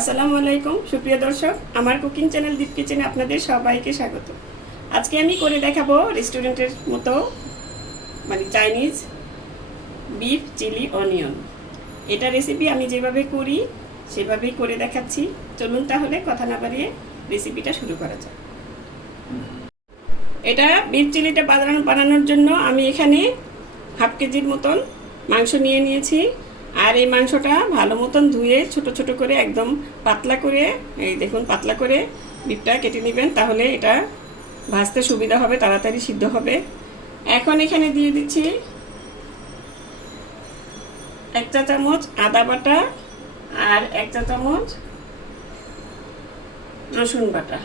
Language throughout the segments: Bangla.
আসসালামু আলাইকুম, সুপ্রিয় দর্শক, আমার কুকিং চ্যানেল দীপ কিচেনে আপনাদের সবাইকে স্বাগত। আজকে আমি করে দেখাবো রেস্টুরেন্টের মতো মানে চাইনিজ বিফ, চিলি, অনিয়ন। এটা রেসিপি আমি যেভাবে করি, সেভাবেই করে দেখাচ্ছি। চলুন তাহলে কথা না বাড়িয়ে রেসিপিটা শুরু করা যাক। এটা বিফ, চিলিটা বানানো, বানানোর জন্য আমি এখানে হাফ কেজির মতন মাংস নিয়ে নিয়েছি। আর এই মাংসটা ভালো মতন ধুয়ে ছোট ছোট করে একদম পাতলা করে, এই দেখুন পাতলা করে বিপটা কেটে নেবেন, তাহলে এটা ভাজতে সুবিধা হবে, তাড়াতাড়ি সিদ্ধ হবে। এখন এখানে দিয়ে দিচ্ছি এক চা চামচ আদা বাটা আর এক চা চামচ রসুন বাটা।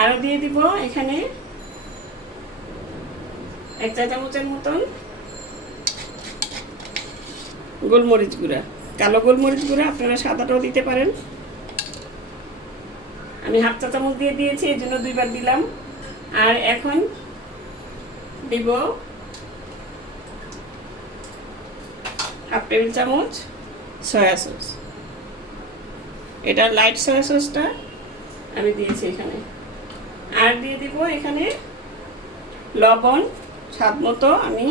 আরও দিয়ে দিব এখানে এক চা চামচের মতন গোলমরিচ গুঁড়া। কালো গোলমরিচ গুঁড়া আপনারা সাদাটাও দিতে পারেন। আমি হাফ চা চামচ দিয়ে দিয়েছি, এই জন্য দুইবার দিলাম। আর এখন দিব হাফ টেবিল চামচ সয়া সস। এটা লাইট সয়া সসটা আমি দিয়েছি এখানে। আর দিয়ে দিব এখানে লবণ, স্বাদ মতো আমি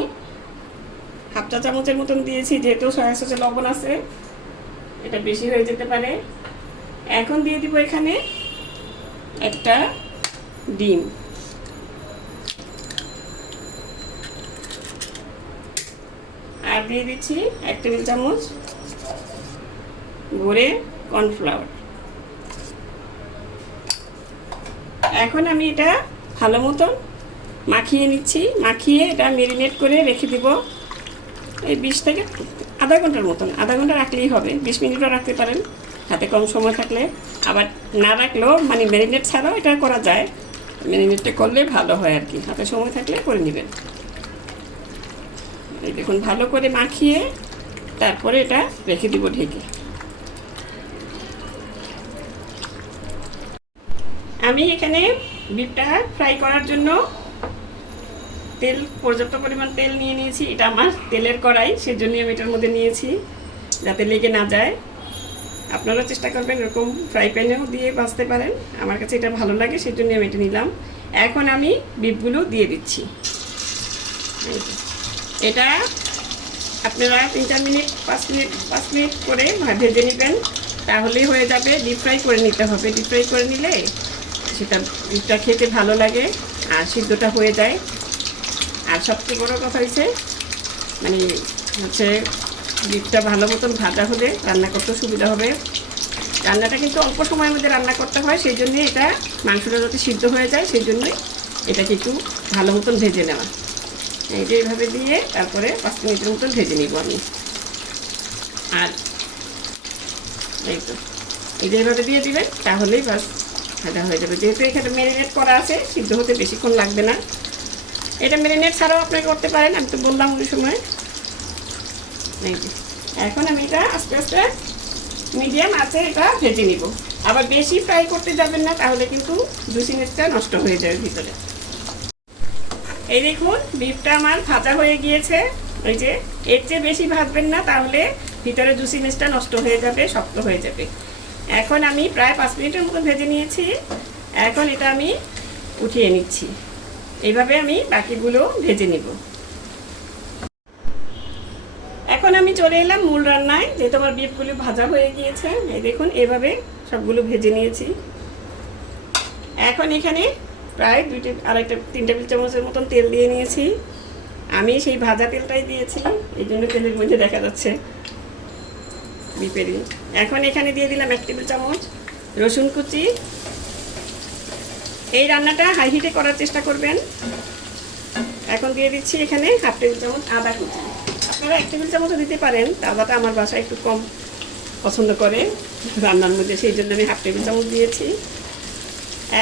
হাফ চা চামচের মতন দিয়েছি, যেহেতু সয়া সসে লবণ আছে, এটা বেশি হয়ে যেতে পারে। এখন দিয়ে দিব এখানে একটা ডিম। আর দিয়ে দিচ্ছি এক টেবিল চামচ ভরে কর্নফ্লাওয়ার। এখন আমি এটা ভালো মতন মাখিয়ে নিচ্ছি, মাখিয়ে এটা মেরিনেট করে রেখে দিব। এই বিশ থেকে আধা ঘণ্টার মতন, আধা ঘণ্টা রাখলেই হবে। বিশ মিনিটও রাখতে পারেন হাতে কম সময় থাকলে। আবার না রাখলেও মানে ম্যারিনেট ছাড়াও এটা করা যায়। ম্যারিনেটটা করলে ভালো হয় আর কি, হাতে সময় থাকলে করে নেবেন। দেখুন, ভালো করে মাখিয়ে তারপরে এটা রেখে দিব ঢেকে। আমি এখানে বিফটা ফ্রাই করার জন্য তেল, পর্যাপ্ত পরিমাণ তেল নিয়ে নিয়েছি। এটা আমার তেলের কড়াই, সেজন্যই আমি এটার মধ্যে নিয়েছি, যাতে লেগে না যায়। আপনারা চেষ্টা করবেন এরকম ফ্রাই প্যানেও দিয়ে বাঁচতে পারেন। আমার কাছে এটা ভালো লাগে সেই জন্য আমি এটা নিলাম। এখন আমি বিফগুলো দিয়ে দিচ্ছি। এটা আপনারা তিন চার মিনিট, পাঁচ মিনিট পাঁচ মিনিট করে ভেজে নেবেন। তাহলেই হয়ে যাবে। ডিপ ফ্রাই করে নিতে হবে। ডিপ ফ্রাই করে নিলে সেটা খেতে ভালো লাগে, আর সিদ্ধটা হয়ে যায়। আর সবচেয়ে বড় কথা হয়েছে মানে হচ্ছে ডিপটা ভালো মতন ভাজা হলে রান্না করতে সুবিধা হবে। রান্নাটা কিন্তু অল্প সময়ের মধ্যে রান্না করতে হয়, সেই জন্যে এটা মাংসটা যাতে সিদ্ধ হয়ে যায়, সেই জন্যই এটাকে একটু ভালো মতন ভেজে নেওয়া। এইটা এইভাবে দিয়ে তারপরে পাঁচ মিনিটের মতন ভেজে নিব আমি। আর এই তো যে এইভাবে দিয়ে দিবেন, তাহলেই বাস ভাজা হয়ে যাবে। যেহেতু এখানে ম্যারিনেট করা আছে, সিদ্ধ হতে বেশিক্ষণ লাগবে না। এটা ম্যারিনেট ছাড়াও আপনাকে করতে পারেন, আমি তো বললাম ওই সময়। এখন আমি এটা আস্তে আস্তে মিডিয়াম আছে, এটা ভেজে নিব। আবার বেশি ফ্রাই করতে যাবেন না, তাহলে কিন্তু জুসিনেসটা নষ্ট হয়ে যাবে ভিতরে। এই দেখুন বিফটা আমার ভাজা হয়ে গিয়েছে। ওই যে, এর চেয়ে বেশি ভাজবেন না, তাহলে ভিতরে জুসিনেসটা নষ্ট হয়ে যাবে, শক্ত হয়ে যাবে। এখন আমি প্রায় পাঁচ মিনিটের মতো ভেজে নিয়েছি। এখন এটা আমি উঠিয়ে নিচ্ছি। এইভাবে আমি বাকিগুলো ভেজে নিব। এখন আমি চলে এলাম মূল রান্নায় যেহেতু আমার বিফগুলো ভাজা হয়ে গিয়েছে। এই দেখুন, এভাবে সবগুলো ভেজে নিয়েছি। এখন এখানে প্রায় দুই টেবিল আড়াইটা তিন টেবিল চামচের মতন তেল দিয়ে নিয়েছি। আমি সেই ভাজা তেলটাই দিয়েছি, এই জন্য তেলের মধ্যে দেখা যাচ্ছে বিপেরি এখন এখানে দিয়ে দিলাম এক টেবিল চামচ রসুন কুচি এই রান্নাটা হাই হিটে করার চেষ্টা করবেন। এখন দিয়ে দিচ্ছি এখানে হাফ টেবিল চামচ আদা কুচি। আপনারা এক টেবিল চামচও দিতে পারেন আদাটা আমার বাসায় একটু কম পছন্দ করে রান্নার মধ্যে, সেই জন্য আমি হাফ টেবিল চামচ দিয়েছি।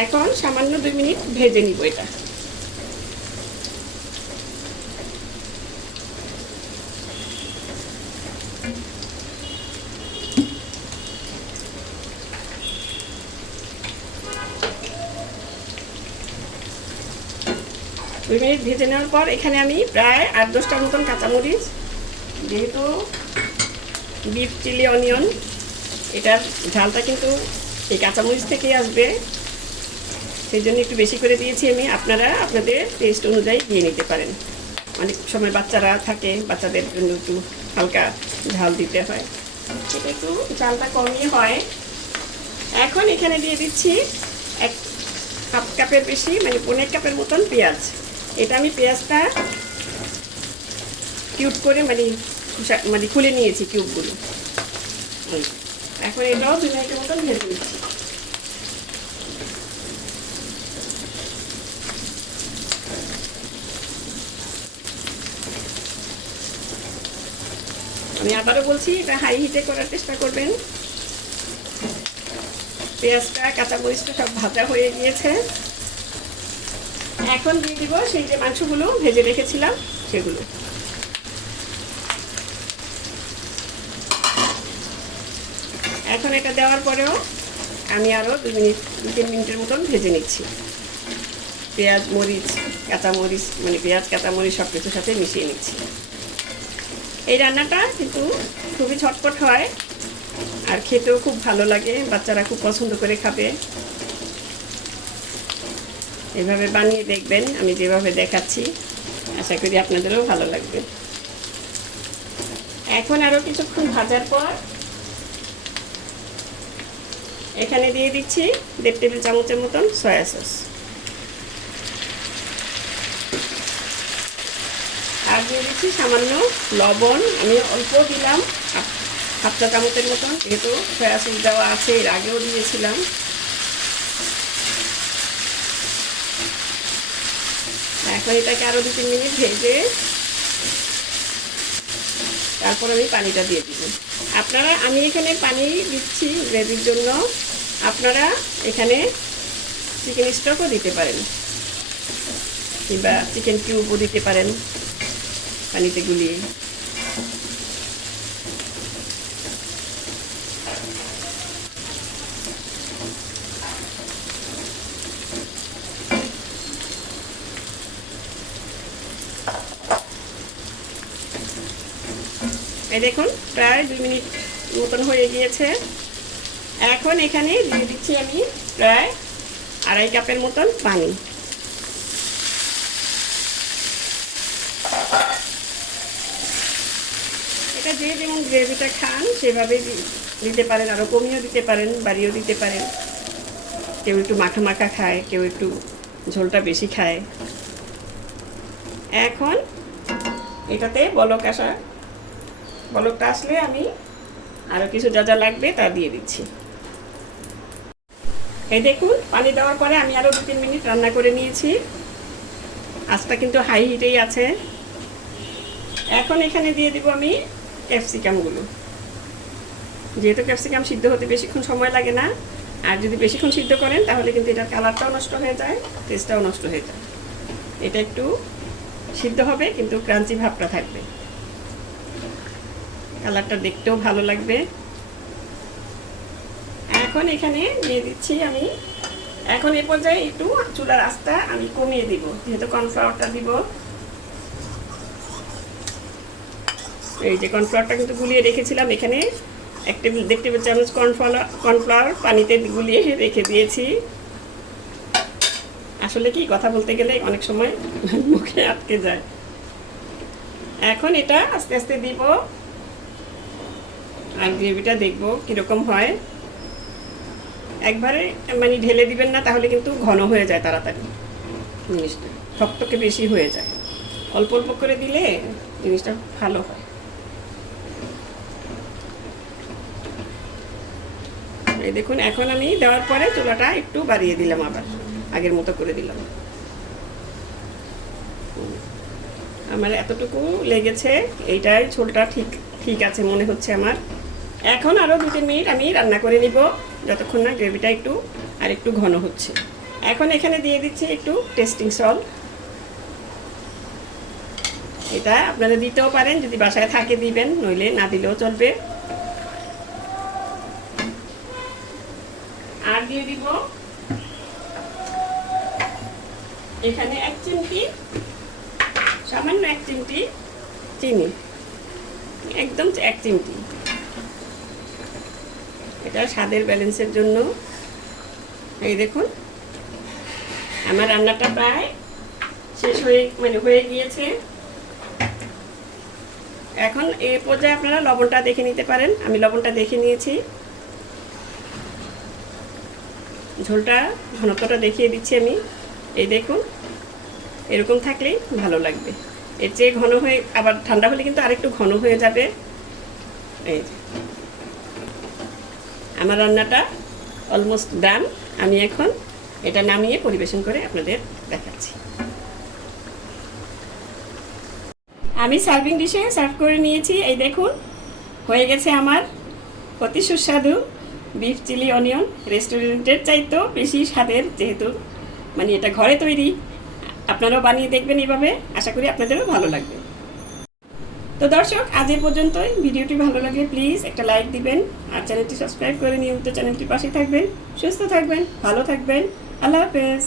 এখন সামান্য দুই মিনিট ভেজে নিব এটা। দুই মিনিট ভেজে নেওয়ার পর এখানে আমি প্রায় আট দশটার মতন কাঁচামরিচ, যেহেতু বিফ চিলি অনিয়ন এটার ঝালটা কিন্তু এই কাঁচামরিচ থেকেই আসবে। সেই জন্য একটু বেশি করে দিয়েছি আমি। আপনারা আপনাদের টেস্ট অনুযায়ী দিয়ে নিতে পারেন। অনেক সময় বাচ্চারা থাকে, বাচ্চাদের জন্য একটু হালকা ঝাল দিতে হয়। এটা একটু ঝালটা কমই হয়। এখন এখানে দিয়ে দিচ্ছি এক হাফ কাপের বেশি মানে পনেরো কাপের মতন পেঁয়াজ। এটা আমি পেঁয়াজটা কিউব করে মানে মানে খুলে নিয়েছি কিউবগুলো এখন এটাও দু মিনিটের মতন ভেজে নিচ্ছি। আমি আবারও বলছি, এটা হাই হিটে করার চেষ্টা করবেন। পেঁয়াজটা কাঁচা কাঁচামরিচটা সব ভাজা হয়ে গিয়েছে। এখন দিয়ে দিব সেই যে মাংসগুলো ভেজে রেখেছিলাম, সেগুলো। এখন এটা দেওয়ার পরেও আমি আরও দু মিনিট দু তিন মিনিটের মতন ভেজে নিচ্ছি। পেঁয়াজ, মরিচ, কাঁচামরিচ মানে পেঁয়াজ, কাঁচামরিচ সব কিছুর সাথে মিশিয়ে নিচ্ছি। এই রান্নাটা কিন্তু খুবই ছটপট হয়, আর খেতেও খুব ভালো লাগে, বাচ্চারা খুব পছন্দ করে খাবে। এভাবে বানিয়ে দেখবেন, আমি যেভাবে দেখাচ্ছি, আশা করি আপনাদেরও ভালো লাগবে। এখন আরও কিছুক্ষণ ভাজার পর এখানে দিয়ে দিচ্ছি দেড় টেবিল চামচের মতন সয়া সস। আর দিয়ে দিচ্ছি সামান্য লবণ, আমি অল্প দিলাম হাফ- হাফ চা চামচের মতন, যেহেতু সয়া সস দেওয়া আছে, এর আগেও দিয়েছিলাম। এখন এটাকে আরও দু তিন মিনিট ভেজে তারপর আমি পানিটা দিয়ে দিব। আপনারা, আমি এখানে পানি দিচ্ছি গ্রেভির জন্য। আপনারা এখানে চিকেন স্টকও দিতে পারেন। কিংবা চিকেন কিউবও দিতে পারেন পানিতে গুলিয়ে। এই দেখুন, প্রায় দুই মিনিট মতন হয়ে গিয়েছে। এখন এখানে দিয়ে দিচ্ছি আমি প্রায় আড়াই কাপের মতন পানি। এটা যে যেমন গ্রেভিটা খান, সেভাবে দিতে পারেন আরও কমিয়েও দিতে পারেন, বাড়িয়েও দিতে পারেন। কেউ একটু মাখা মাখা খায়, কেউ একটু ঝোলটা বেশি খায়। এখন এটাতে বলক আসা বলকটা আসলে আমি আরও কিছু যা যা লাগবে তা দিয়ে দিচ্ছি। এই দেখুন, পানি দেওয়ার পরে আমি আরও দু তিন মিনিট রান্না করে নিয়েছি। আঁচটা কিন্তু হাই হিটেই আছে। এখন এখানে দিয়ে দিব আমি ক্যাপসিকামগুলো। যেহেতু ক্যাপসিকাম সিদ্ধ হতে বেশিক্ষণ সময় লাগে না, আর যদি বেশিক্ষণ সিদ্ধ করেন, তাহলে কিন্তু এটার কালারটাও নষ্ট হয়ে যায় টেস্টটাও নষ্ট হয়ে যায়। এটা একটু সিদ্ধ হবে, কিন্তু ক্রাঞ্চি ভাবটা থাকবে। কালারটা দেখতেও ভালো লাগবে। এখন এখানে দিয়ে দিচ্ছি আমি। এখন এ পর্যায়ে একটু চুলার আঁচটা আমি কমিয়ে দিব, যেহেতু কর্নফ্লাওয়ারটা দিব। এই যে কর্নফ্লাওয়ারটা কিন্তু গুলিয়ে রেখেছিলাম এখানে। এক টেবিল, দেড় টেবিল চামচ কর্নফ্লাওয়ার কর্নফ্লাওয়ার পানিতে গুলিয়ে রেখে দিয়েছি। আসলে কি, কথা বলতে গেলে অনেক সময় মুখে আটকে যায়। এখন এটা আস্তে আস্তে দিব। আর গ্রেভিটা দেখব কীরকম হয়। একবারে মানে ঢেলে দিবেন না, তাহলে কিন্তু ঘন হয়ে যায় তাড়াতাড়ি। জিনিসটা থকথকে বেশি হয়ে যায়। অল্প অল্প করে দিলে জিনিসটা ভালো হয়। এই দেখুন, এখন আমি দেওয়ার পরে চুলাটা একটু বাড়িয়ে দিলাম আবার। আগের মতো করে দিলাম। আমার এতটুকু লেগেছে, এইটাই ঝোলটা ঠিক ঠিক আছে মনে হচ্ছে আমার। এখন আরও দু তিন মিনিট আমি রান্না করে নিব। যতক্ষণ না গ্রেভিটা একটু আর একটু ঘন হচ্ছে। এখন এখানে দিয়ে দিচ্ছি একটু টেস্টিং সল্ট। এটা আপনারা দিতেও পারেন, যদি বাসায় থাকে দিবেন, নইলে না দিলেও চলবে। আর দিয়ে দিব এখানে এক চিমটি, সামান্য এক চিমটি চিনি, একদম এক চিমটি। এটা স্বাদের ব্যালেন্সের জন্য। এই দেখুন, আমার রান্নাটা প্রায় শেষ হয়ে মানে হয়ে গিয়েছে। এখন এ পর্যায়ে আপনারা লবণটা দেখে নিতে পারেন। আমি লবণটা দেখে নিয়েছি। ঝোলটা, ঘনত্বটা দেখিয়ে দিচ্ছি আমি। এই দেখুন, এরকম থাকলেই ভালো লাগবে। এর চেয়ে ঘন হয়ে, আবার ঠান্ডা হলে কিন্তু আরেকটু ঘন হয়ে যাবে। এই আমার রান্নাটা অলমোস্ট ডান আমি এখন এটা নামিয়ে পরিবেশন করে আপনাদের দেখাচ্ছি। আমি সার্ভিং ডিশে সার্ভ করে নিয়েছি। এই দেখুন, হয়ে গেছে আমার অতি সুস্বাদু বিফ চিলি অনিয়ন রেস্টুরেন্টের চাইতেও বেশি স্বাদের যেহেতু মানে এটা ঘরে তৈরি। আপনারাও বানিয়ে দেখবেন এইভাবে আশা করি আপনাদেরও ভালো লাগবে। তো দর্শক, আজ এ পর্যন্তই। ভিডিওটি ভালো লাগলে প্লিজ একটা লাইক দিবেন আর চ্যানেলটি সাবস্ক্রাইব করে নিয়মিত চ্যানেলটির পাশে থাকবেন। সুস্থ থাকবেন, ভালো থাকবেন। আল্লাহ হাফেজ।